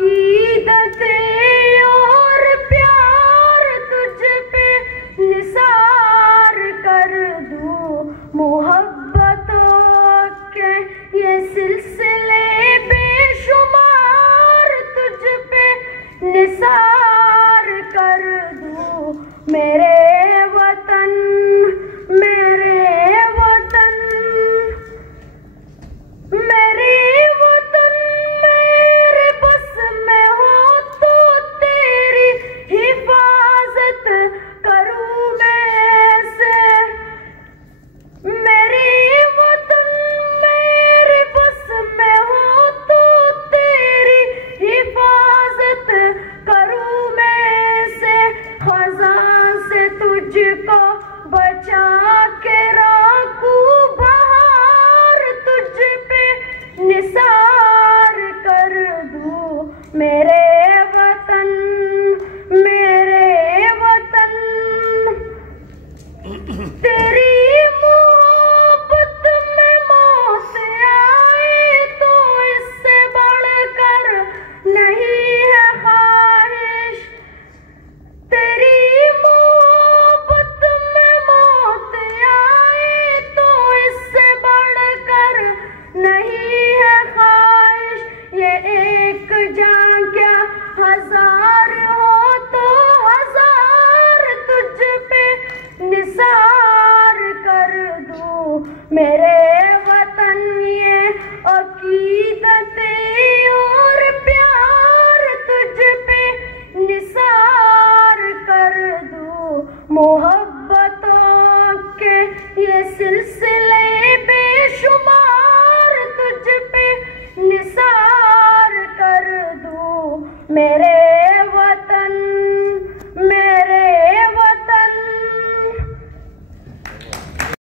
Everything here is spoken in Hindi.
अकीदतें और प्यार तुझ पे निसार कर दूं, मोहब्बतों के ये सिलसिले बेशुमार तुझ पे निसार कर दूं। मेरे वतन मेरे वतन मेरे वतन मेरे बस में हो तो तेरी हिफाजत करूं मैं से। मेरे वतन मेरे बस में हो तो तेरी हिफाजत करूं मैं से। खज़ां से तुझको बचा के राखूं, बहार तुझ पे निसार कर दूं। मेरे वतन मेरे वतन तेरी मोहब्बत में मौत आए तो इससे बढ़कर नहीं है ख्वाहिश। तेरी मोहब्बत में मौत आए तो इससे बढ़कर नहीं है ख्वाहिश। ये एक जान क्या हजार हो तो हजार तुझ पे निसार कर दूं। मेरे वतन ये अकीदतें और प्यार तुझ पे निसार कर दूं, मोहब्बतों के ये सिलसिले